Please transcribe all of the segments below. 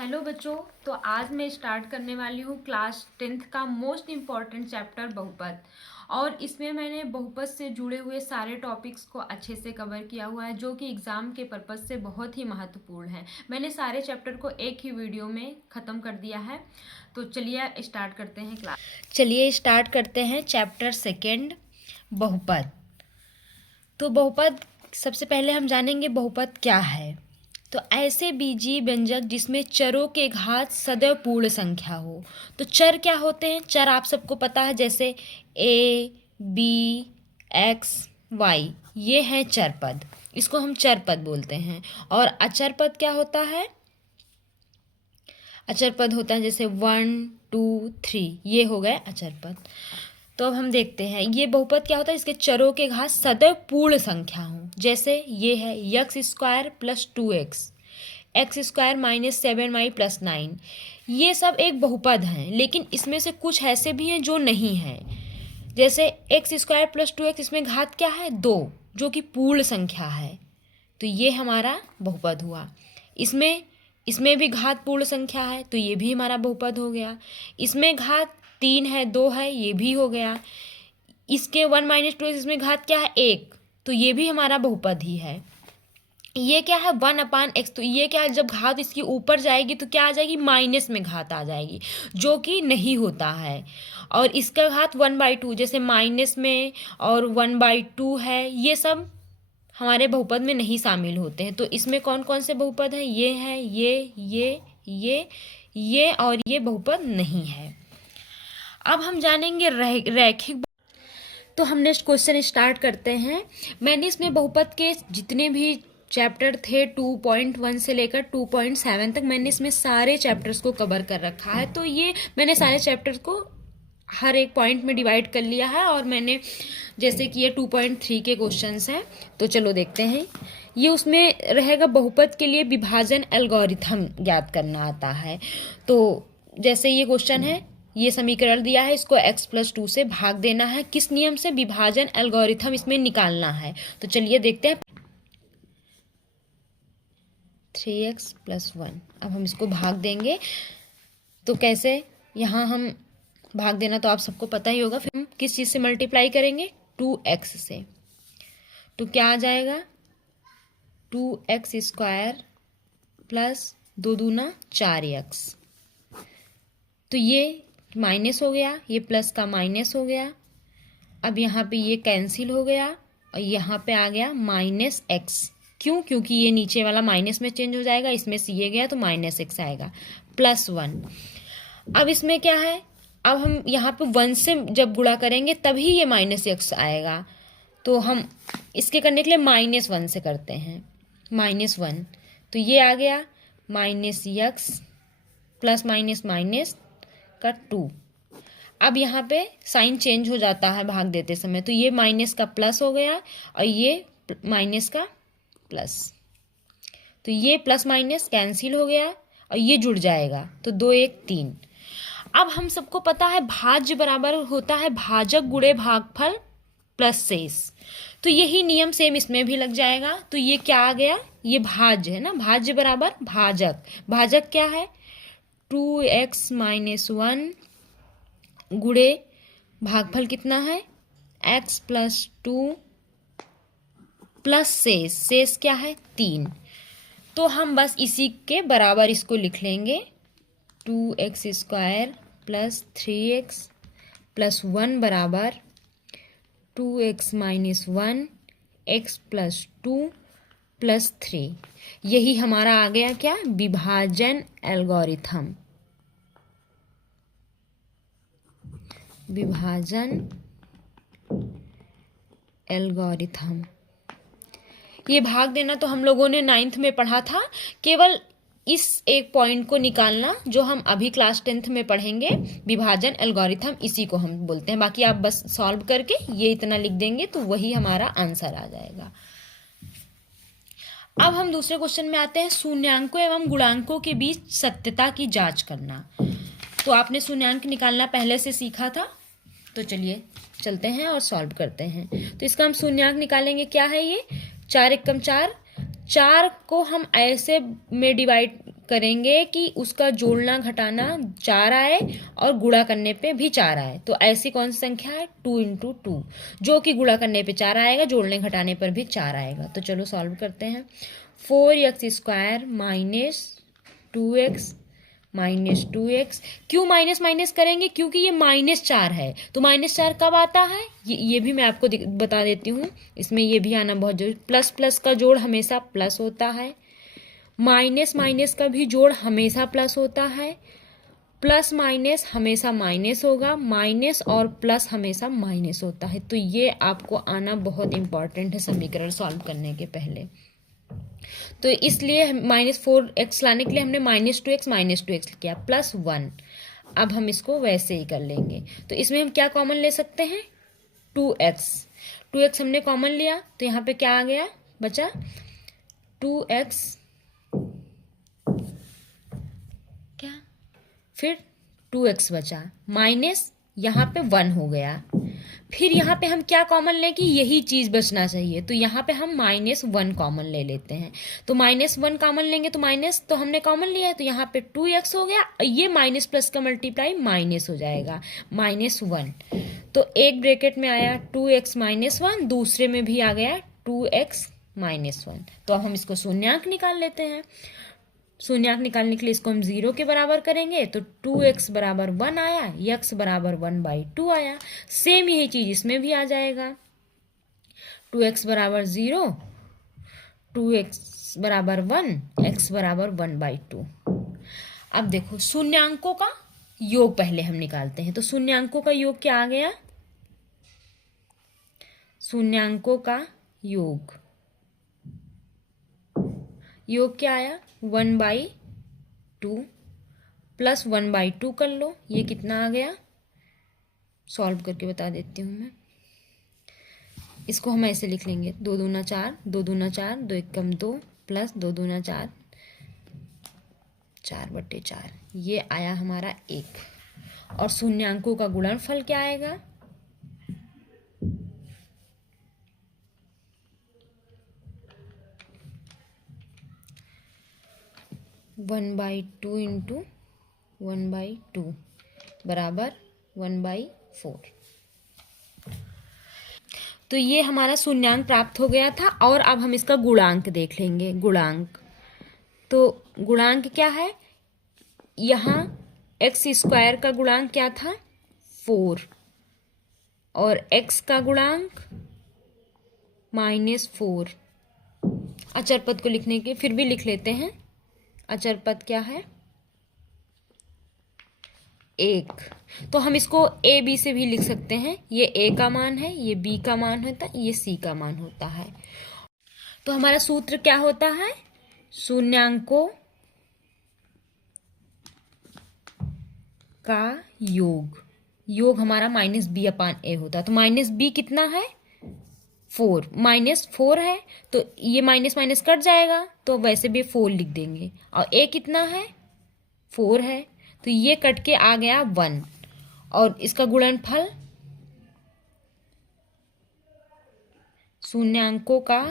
Hello बच्चों। तो आज मैं स्टार्ट करने वाली हूँ क्लास 10th का मोस्ट इम्पॉर्टेंट चैप्टर बहुपद। और इसमें मैंने बहुपद से जुड़े हुए सारे टॉपिक्स को अच्छे से कवर किया हुआ है जो कि एग्ज़ाम के पर्पज़ से बहुत ही महत्वपूर्ण है। मैंने सारे चैप्टर को एक ही वीडियो में ख़त्म कर दिया है। तो चलिए स्टार्ट करते हैं क्लास। चलिए स्टार्ट करते हैं चैप्टर सेकेंड, बहुपद। तो बहुपद सबसे पहले हम जानेंगे बहुपद क्या है। तो ऐसे बीजीय व्यंजक जिसमें चरों के घात सदैव पूर्ण संख्या हो। तो चर क्या होते हैं? चर आप सबको पता है, जैसे ए, बी, एक्स, वाई, ये हैं चर पद। इसको हम चर पद बोलते हैं। और अचर पद क्या होता है? अचर पद होता है जैसे 1, 2, 3, ये हो गए अचर पद। तो अब हम देखते हैं ये बहुपद क्या होता है। इसके चरों के घात सदैव पूर्ण संख्या हो। जैसे ये है x square plus 2x, x square minus 7y plus 9। ये सब एक बहुपद हैं, लेकिन इसमें से कुछ ऐसे भी हैं जो नहीं हैं। जैसे एक्स स्क्वायर प्लस 2x, इसमें घात क्या है? 2, जो कि पूर्ण संख्या है। तो ये हमारा बहुपद हुआ। इसमें इसमें भी घात पूर्ण संख्या है, तो ये भी हमारा बहुपद हो गया। इसमें घात 3 है, 2 है, ये भी हो गया। इसके 1 माइनस 2, इसमें घात क्या है? 1, तो ये भी हमारा बहुपद ही है। ये क्या है? 1/x। तो ये क्या है? जब घात इसकी ऊपर जाएगी तो क्या आ जाएगी? माइनस में घात आ जाएगी, जो कि नहीं होता है। और इसका घात 1/2, जैसे माइनस में और 1/2 है, ये सब हमारे बहुपद में नहीं शामिल होते हैं। तो इसमें कौन कौन से बहुपद हैं? ये हैं, ये और ये बहुपद नहीं है। अब हम जानेंगे रैखिक। तो हम नेक्स्ट क्वेश्चन स्टार्ट करते हैं। मैंने इसमें बहुपद के जितने भी चैप्टर थे 2.1 से लेकर 2.7 तक, मैंने इसमें सारे चैप्टर्स को कवर कर रखा है। तो ये मैंने सारे चैप्टर्स को हर एक पॉइंट में डिवाइड कर लिया है। और मैंने जैसे कि ये 2.3 के क्वेश्चंस हैं, तो चलो देखते हैं। ये उसमें रहेगा बहुपद के लिए विभाजन एल्गोरिथम ज्ञात करना आता है। तो जैसे ये क्वेश्चन है, ये समीकरण दिया है, इसको x + 2 से भाग देना है। किस नियम से? विभाजन एल्गोरिथम इसमें निकालना है। तो चलिए देखते हैं। 3x + 1। अब हम इसको भाग देंगे। तो कैसे? यहाँ हम भाग देना तो आप सबको पता ही होगा। फिर हम किस चीज़ से मल्टीप्लाई करेंगे? 2x से। तो क्या आ जाएगा? 2x² प्लस 2 दूना 4x। तो ये माइनस हो गया, ये प्लस का माइनस हो गया। अब यहाँ पे ये कैंसिल हो गया और यहाँ पे आ गया -x। क्यों? क्योंकि ये नीचे वाला माइनस में चेंज हो जाएगा, इसमें से ये गया तो -x आएगा, +1। अब इसमें क्या है? अब हम यहाँ पे 1 से जब गुणा करेंगे तभी ये -x आएगा। तो हम इसके करने के लिए -1 से करते हैं, -1। तो ये आ गया -x प्लस माइनस माइनस का 2। अब यहाँ पे साइन चेंज हो जाता है भाग देते समय, तो ये माइनस का प्लस हो गया और ये माइनस का प्लस। तो ये प्लस माइनस कैंसिल हो गया और ये जुड़ जाएगा, तो 2 1 3। अब हम सबको पता है भाज्य बराबर होता है भाजक गुणे भागफल प्लस शेष। तो यही नियम सेम इसमें भी लग जाएगा। तो ये क्या आ गया? ये भाज्य है ना, भाज्य बराबर भाजक। भाजक क्या है? 2x - 1 गुणे भागफल कितना है? x + 2 प्लस शेष। शेष क्या है? 3। तो हम बस इसी के बराबर इसको लिख लेंगे, 2x² प्लस 3x प्लस 1 बराबर 2x - 1 x + 2 प्लस 3। यही हमारा आ गया क्या? विभाजन एल्गोरिथम। विभाजन एल्गोरिथम। ये भाग देना तो हम लोगों ने 9th में पढ़ा था। केवल इस एक पॉइंट को निकालना जो हम अभी क्लास 10th में पढ़ेंगे, विभाजन एल्गोरिथम, इसी को हम बोलते हैं। बाकी आप बस सॉल्व करके ये इतना लिख देंगे तो वही हमारा आंसर आ जाएगा। अब हम दूसरे क्वेश्चन में आते हैं, शून्यांकों एवं गुणांकों के बीच सत्यता की जांच करना। तो आपने शून्यांक निकालना पहले से सीखा था, तो चलिए चलते हैं और सॉल्व करते हैं। तो इसका हम शून्यांक निकालेंगे। क्या है ये? 4 × 4। 4 को हम ऐसे में डिवाइड करेंगे कि उसका जोड़ना घटाना 4 आए और गुणा करने पे भी 4 आए। तो ऐसी कौन सी संख्या है? 2 इंटू 2, जो कि गुणा करने पे 4 आएगा, जोड़ने घटाने पर भी 4 आएगा। तो चलो सॉल्व करते हैं। 4x² minus 2x minus 2x। क्यों माइनस माइनस करेंगे? क्योंकि ये -4 है। तो -4 कब आता है ये भी मैं आपको बता देती हूँ। इसमें ये भी आना बहुत जरूरी। प्लस प्लस का जोड़ हमेशा प्लस होता है, माइनस माइनस का भी जोड़ हमेशा प्लस होता है, प्लस माइनस हमेशा माइनस होगा, माइनस और प्लस हमेशा माइनस होता है। तो ये आपको आना बहुत इंपॉर्टेंट है समीकरण सॉल्व करने के पहले। तो इसलिए -4x लाने के लिए हमने -2x किया, +1। अब हम इसको वैसे ही कर लेंगे। तो इसमें हम क्या कॉमन ले सकते हैं? 2x हमने कॉमन लिया, तो यहाँ पे क्या आ गया? बचा 2x, क्या, फिर 2x बचा, माइनस यहाँ पे 1 हो गया। फिर यहाँ पे हम क्या कॉमन लें कि यही चीज़ बचना चाहिए, तो यहाँ पे हम -1 कॉमन ले लेते हैं। तो -1 कॉमन लेंगे तो माइनस तो हमने कॉमन लिया है, तो यहाँ पे 2x हो गया। ये माइनस प्लस का मल्टीप्लाई माइनस हो जाएगा, -1। तो एक ब्रैकेट में आया 2x -1, दूसरे में भी आ गया 2x -1। तो अब हम इसको शून्यांक निकाल लेते हैं। शून्यांक निकालने के लिए इसको हम 0 के बराबर करेंगे, तो 2x बराबर 1 आया, x बराबर 1/2 आया। सेम यही चीज इसमें भी आ जाएगा। 2x बराबर 0, 2x बराबर 1, x बराबर 1/2। अब देखो शून्यांकों का योग पहले हम निकालते हैं। तो शून्यांकों का योग क्या आ गया? शून्यांकों का योग क्या आया? 1/2 प्लस 1/2 कर लो, ये कितना आ गया? सॉल्व करके बता देती हूँ मैं। इसको हम ऐसे लिख लेंगे, 2 दूना 4, 2 दूना 4, 2 एकम 2, प्लस 2 दूना 4, 4/4। ये आया हमारा 1। और शून्यांकों का गुणनफल क्या आएगा? 1/2 इंटू 1/2 बराबर 1/4। तो ये हमारा शून्यांक प्राप्त हो गया था। और अब हम इसका गुणांक देख लेंगे। गुणांक, तो गुणांक क्या है? यहाँ x² का गुणांक क्या था? 4, और x का गुणांक -4। अचर पद को लिखने के फिर भी लिख लेते हैं। अचर पद क्या है? 1। तो हम इसको a b से भी लिख सकते हैं। ये a का मान है, ये b का मान होता है, ये c का मान होता है। तो हमारा सूत्र क्या होता है? शून्यांकों का योग हमारा -b/a होता है। तो -b कितना है? 4, -4 है, तो ये माइनस माइनस कट जाएगा, तो वैसे भी 4 लिख देंगे। और a कितना है? 4 है, तो ये कट के आ गया 1। और इसका गुणनफल, शून्यांकों का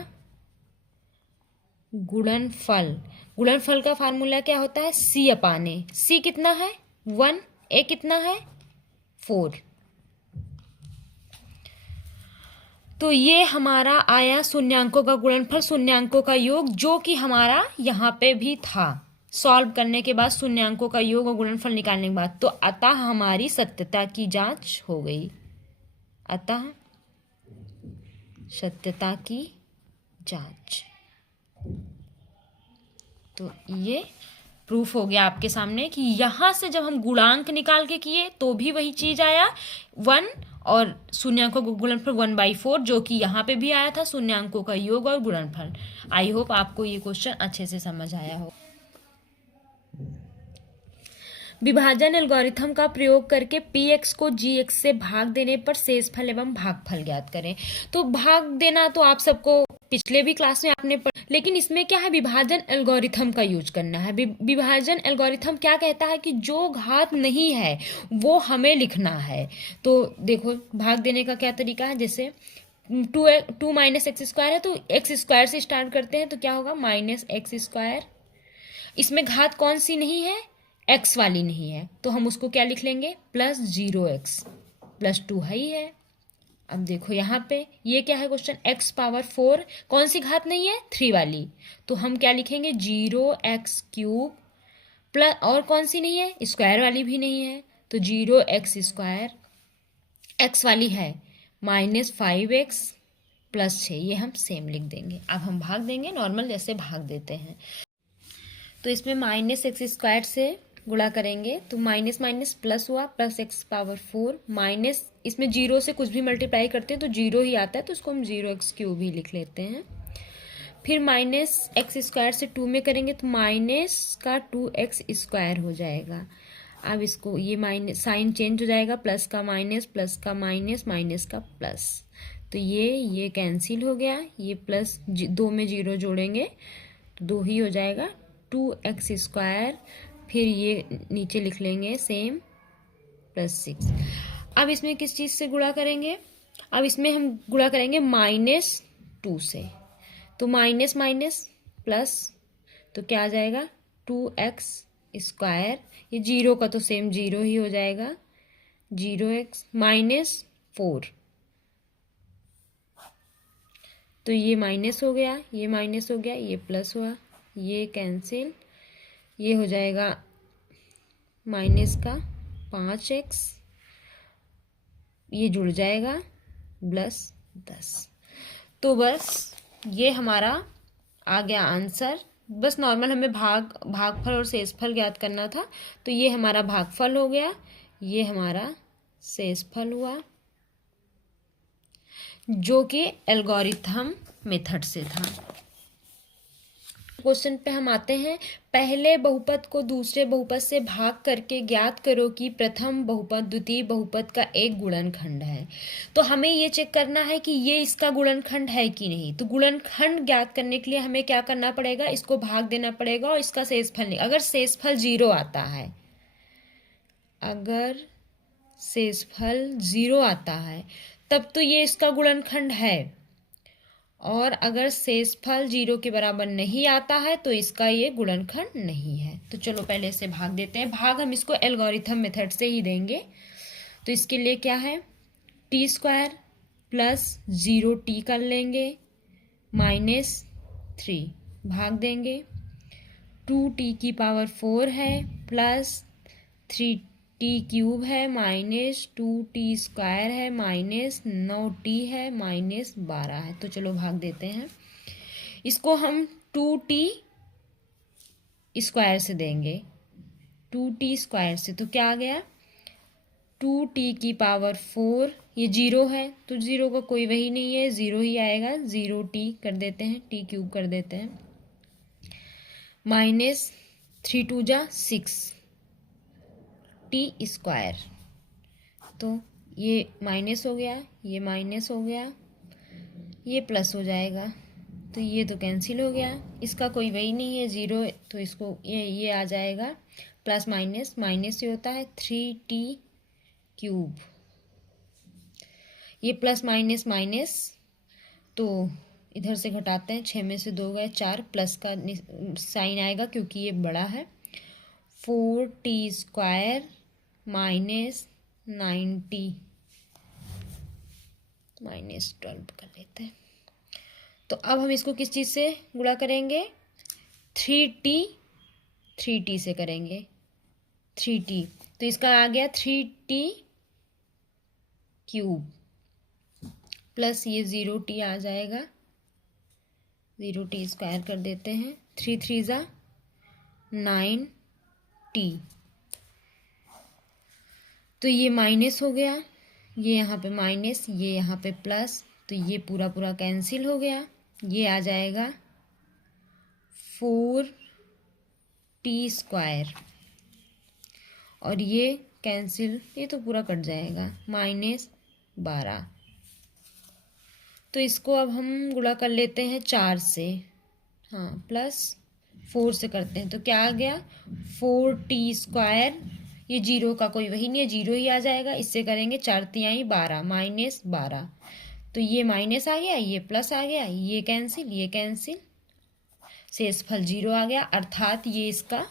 गुणनफल का फार्मूला क्या होता है? c/a। c कितना है? 1, a कितना है? 4। तो ये हमारा आया शून्यांकों का गुणनफल, शून्यांकों का योग, जो कि हमारा यहाँ पे भी था। सॉल्व करने के बाद शून्यांकों का योग और गुणनफल निकालने के बाद, तो अतः हमारी सत्यता की जांच हो गई। अतः सत्यता की जांच, तो ये प्रूफ हो गया आपके सामने कि यहाँ से जब हम गुणांक निकाल के किए तो भी वही चीज आया 1, और शून्यांकों का गुणनफल 1/4, जो कि यहाँ पे भी आया था, शून्यांकों का योग और गुणनफल। आई होप आपको ये क्वेश्चन अच्छे से समझ आया हो। विभाजन एल्गोरिथम का प्रयोग करके px को gx से भाग देने पर शेषफल एवं भागफल ज्ञात करें। तो भाग देना तो आप सबको पिछले भी क्लास में आपने पढ़ा, लेकिन इसमें क्या है? विभाजन एल्गोरिथम का यूज करना है। विभाजन एल्गोरिथम क्या कहता है कि जो घात नहीं है वो हमें लिखना है। तो देखो भाग देने का क्या तरीका है, जैसे 2 - x² है, तो x² से स्टार्ट करते हैं, तो क्या होगा? -x²। इसमें घात कौन सी नहीं है, एक्स वाली नहीं है, तो हम उसको क्या लिख लेंगे, प्लस 0x प्लस 2 है ही है। अब देखो यहाँ पे ये क्या है क्वेश्चन, x⁴ कौन सी घात नहीं है, 3 वाली, तो हम क्या लिखेंगे 0x³ प्लस, और कौन सी नहीं है, स्क्वायर वाली भी नहीं है, तो 0x², एक्स वाली है -5x प्लस 6, ये हम सेम लिख देंगे। अब हम भाग देंगे नॉर्मल जैसे भाग देते हैं। तो इसमें -x² से गुणा करेंगे तो माइनस माइनस प्लस हुआ, प्लस x⁴ माइनस, इसमें 0 से कुछ भी मल्टीप्लाई करते हैं तो 0 ही आता है, तो इसको हम 0x³ ही लिख लेते हैं। फिर -x² से 2 में करेंगे तो माइनस का 2x² हो जाएगा। अब इसको ये माइनस साइन चेंज हो जाएगा, प्लस का माइनस, प्लस का माइनस, माइनस का प्लस, तो ये कैंसिल हो गया, ये प्लस 2 में 0 जोड़ेंगे तो 2 ही हो जाएगा, 2x², फिर ये नीचे लिख लेंगे सेम +6। अब इसमें किस चीज़ से गुणा करेंगे, अब इसमें हम गुणा करेंगे -2 से, तो माइनस माइनस प्लस, तो क्या आ जाएगा 2x², ये 0 का तो सेम 0 ही हो जाएगा, 0x -4, तो ये माइनस हो गया, ये माइनस हो गया, ये प्लस हुआ, ये कैंसिल, ये हो जाएगा माइनस का 5x, ये जुड़ जाएगा +10। तो बस ये हमारा आ गया आंसर। बस नॉर्मल हमें भागफल और शेषफल ज्ञात करना था, तो ये हमारा भागफल हो गया, ये हमारा शेषफल हुआ, जो कि एल्गोरिथम मेथड से था। क्वेश्चन पे हम आते हैं, पहले बहुपद को दूसरे बहुपद से भाग करके ज्ञात करो कि प्रथम बहुपद द्वितीय बहुपद का एक गुणनखंड है। तो हमें ये चेक करना है कि ये इसका गुणनखंड है कि नहीं। तो गुणनखंड ज्ञात करने के लिए हमें क्या करना पड़ेगा, इसको भाग देना पड़ेगा और इसका शेषफल नहीं, अगर शेषफल 0 आता है, अगर शेषफल 0 आता है तब तो ये इसका गुणनखंड है, और अगर शेषफल 0 के बराबर नहीं आता है तो इसका ये गुणनखंड नहीं है। तो चलो पहले इसे भाग देते हैं। भाग हम इसको एल्गोरिथम मेथड से ही देंगे। तो इसके लिए क्या है, t² प्लस 0t कर लेंगे -3 भाग देंगे, 2t⁴ है प्लस 3t³ है -2t² है -9t है -12 है। तो चलो भाग देते हैं। इसको हम 2t² से देंगे, 2t² से, तो क्या आ गया 2t⁴, ये 0 है तो 0 का कोई वही नहीं है, 0 ही आएगा, 0t कर देते हैं, t³ कर देते हैं, -3 × 6 t², तो ये माइनस हो गया, ये माइनस हो गया, ये प्लस हो जाएगा, तो ये तो कैंसिल हो गया, इसका कोई वही नहीं है 0, तो इसको ये आ जाएगा, प्लस माइनस माइनस से होता है 3t³, ये प्लस माइनस माइनस, तो इधर से घटाते हैं, 6 में से 2 गए 4, प्लस का साइन आएगा क्योंकि ये बड़ा है, 4t² -9t -12 कर लेते हैं। तो अब हम इसको किस चीज़ से गुणा करेंगे, 3t से करेंगे, 3t, तो इसका आ गया 3t³ प्लस ये 0t आ जाएगा, 0t² कर देते हैं, 3 3 × 9t, तो ये माइनस हो गया, ये यहाँ पे माइनस, ये यहाँ पे प्लस, तो ये पूरा पूरा कैंसिल हो गया, ये आ जाएगा 4t², और ये कैंसिल, ये तो पूरा कट जाएगा, -12। तो इसको अब हम गुणा कर लेते हैं 4 से, हाँ प्लस 4 से करते हैं, तो क्या आ गया 4t², ये 0 का कोई वही नहीं है, 0 ही आ जाएगा, इससे करेंगे 4 तिहाई 12 -12, तो ये माइनस आ गया, ये प्लस आ गया, ये कैंसिल, शेषफल 0 आ गया, अर्थात ये इसका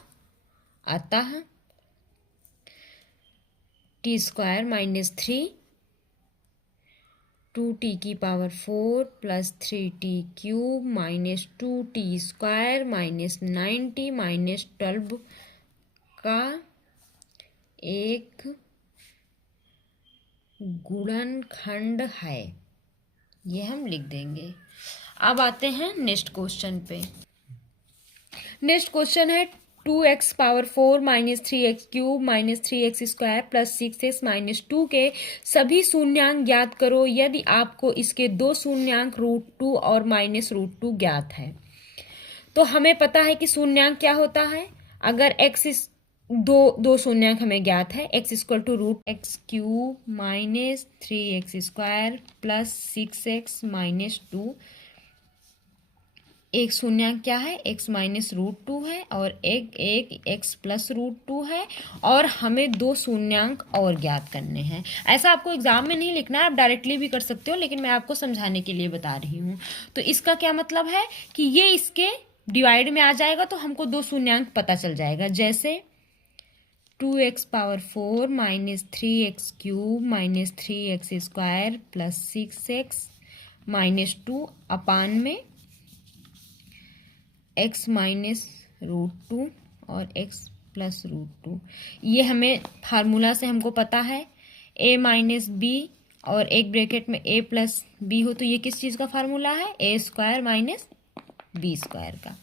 आता है t² माइनस 3 2t की power 4 plus 3t³ minus 2t² minus 9t minus 12 का एक गुणनखंड है। ये हम लिख देंगे। अब आते हैं नेक्स्ट क्वेश्चन पे। नेक्स्ट क्वेश्चन है 2x power 4 minus 3x³ minus 3x² plus 6x minus 2 के सभी शून्यांक ज्ञात करो यदि आपको इसके दो शून्यांक √2 और माइनस √2 ज्ञात है। तो हमें पता है कि शून्यांक क्या होता है। अगर दो शून्यांक हमें ज्ञात है, x equal to √x³ minus 3x² plus 6x minus 2। एक शून्यांक क्या है, x माइनस √2 है और एक x प्लस √2 है, और हमें दो शून्यांक और ज्ञात करने हैं। ऐसा आपको एग्जाम में नहीं लिखना है, आप डायरेक्टली भी कर सकते हो, लेकिन मैं आपको समझाने के लिए बता रही हूँ। तो इसका क्या मतलब है कि ये इसके डिवाइड में आ जाएगा तो हमको दो शून्यांक पता चल जाएगा। जैसे 2x power 4 minus 3x³ minus 3x² plus 6x minus 2 अपान में x माइनस √2 और x प्लस √2। ये हमें फार्मूला से हमको पता है a माइनस b और एक ब्रैकेट में a प्लस b हो, तो ये किस चीज़ का फार्मूला है, a² माइनस b² का।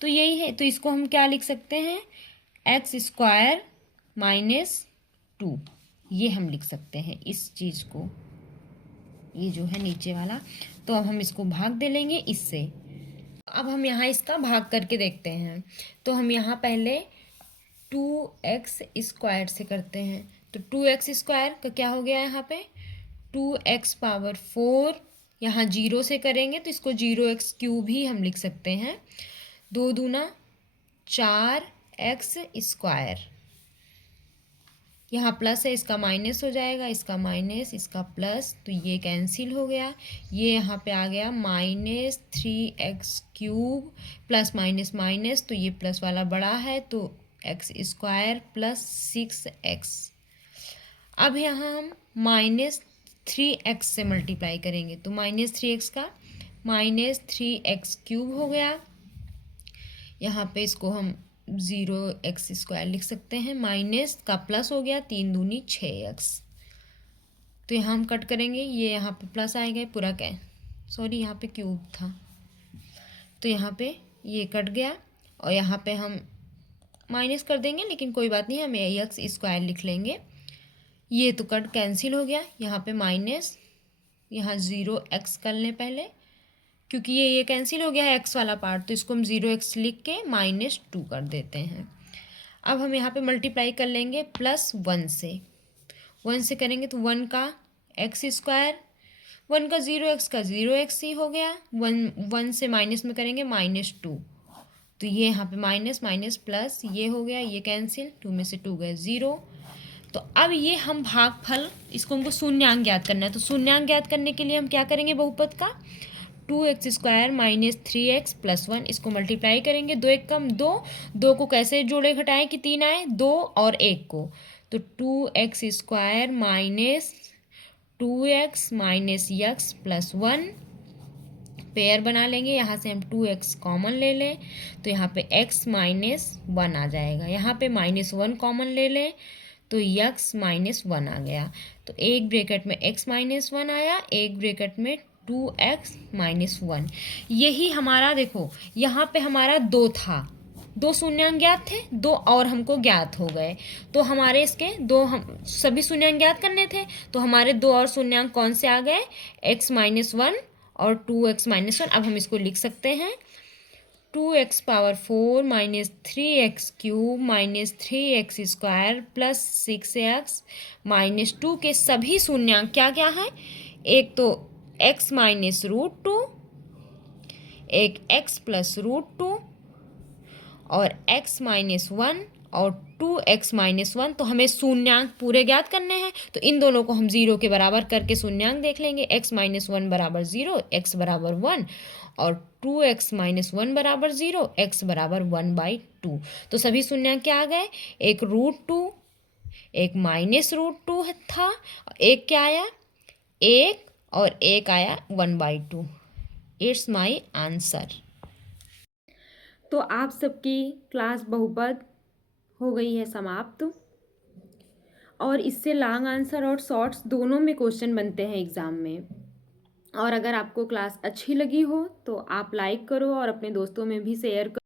तो यही है, तो इसको हम क्या लिख सकते हैं, x² माइनस 2, ये हम लिख सकते हैं इस चीज़ को, ये जो है नीचे वाला। तो अब हम इसको भाग दे लेंगे इससे। अब हम यहाँ इसका भाग करके देखते हैं। तो हम यहाँ पहले 2x² से करते हैं। तो 2x² का क्या हो गया यहाँ पे, 2x पावर 4, यहाँ 0 से करेंगे तो इसको 0x³ भी हम लिख सकते हैं। 2 दूना 4x², यहाँ प्लस है, इसका माइनस हो जाएगा, इसका माइनस, इसका प्लस, तो ये कैंसिल हो गया। ये यहाँ पे आ गया minus 3x³ plus minus minus, तो ये प्लस वाला बड़ा है, तो x² प्लस 6x। अब यहाँ हम माइनस 3x से मल्टीप्लाई करेंगे, तो माइनस 3x का माइनस 3x³ हो गया। यहाँ पे इसको हम 0x² लिख सकते हैं, माइनस का प्लस हो गया, 3 दूनी 6x। तो यहाँ हम कट करेंगे, ये यहाँ पे प्लस आएगा पूरा, क्या सॉरी यहाँ पे क्यूब था, तो यहाँ पे ये कट गया, और यहाँ पे हम माइनस कर देंगे, लेकिन कोई बात नहीं, हम x² लिख लेंगे। ये तो कट कैंसिल हो गया, यहाँ पे माइनस, यहाँ 0x कर लें पहले, क्योंकि ये कैंसिल हो गया है x वाला पार्ट, तो इसको हम 0x लिख के -2 कर देते हैं। अब हम यहाँ पे मल्टीप्लाई कर लेंगे प्लस 1 से, 1 से करेंगे तो 1 का x², 1 का 0x का 0x ही हो गया, 1 से माइनस में करेंगे -2, तो ये यहाँ पे माइनस माइनस प्लस ये हो गया, ये कैंसिल, 2 में से 2 गए 0। तो अब ये हम भागफल, इसको हमको शून्यांक ज्ञात करना है। तो शून्यांक ज्ञात करने के लिए हम क्या करेंगे, बहुपद का 2x² माइनस 3x प्लस 1, इसको मल्टीप्लाई करेंगे, 2 एक कम 2, 2 को कैसे जोड़े घटाएं कि 3 आए, 2 और 1 को, तो 2x² minus 2x minus x plus 1 pair बना लेंगे। यहाँ से हम 2x कॉमन ले लें, तो यहाँ पे x माइनस 1 आ जाएगा, यहाँ पे -1 कॉमन ले लें तो x माइनस 1 आ गया। तो एक ब्रैकेट में x माइनस 1 आया, एक ब्रैकेट में 2x माइनस 1। यही हमारा, देखो यहाँ पे हमारा 2 था, 2 शून्यांक ज्ञात थे, 2 और हमको ज्ञात हो गए, तो हमारे इसके 2 हम सभी शून्यांक ज्ञात करने थे, तो हमारे 2 और शून्यांक कौन से आ गए, x माइनस 1 और 2x माइनस 1। अब हम इसको लिख सकते हैं 2x power 4 minus 3x³ minus 3x² plus 6x minus 2 के सभी शून्यांक क्या क्या है, एक तो x माइनस √2, एक x प्लस √2 और x माइनस 1 और 2x माइनस 1। तो हमें शून्यांक पूरे ज्ञात करने हैं, तो इन दोनों को हम 0 के बराबर करके शून्यांक देख लेंगे। x माइनस 1 बराबर 0, x बराबर 1, और 2x माइनस 1 बराबर 0, x बराबर 1/2। तो सभी शून्य क्या आ गए, एक √2, एक -√2 था, एक क्या आया, एक, और एक आया 1/2। It's my answer. तो आप सबकी क्लास बहुपद हो गई है समाप्त, और इससे लॉन्ग आंसर और शॉर्ट्स दोनों में क्वेश्चन बनते हैं एग्ज़ाम में। और अगर आपको क्लास अच्छी लगी हो तो आप लाइक करो और अपने दोस्तों में भी शेयर करो।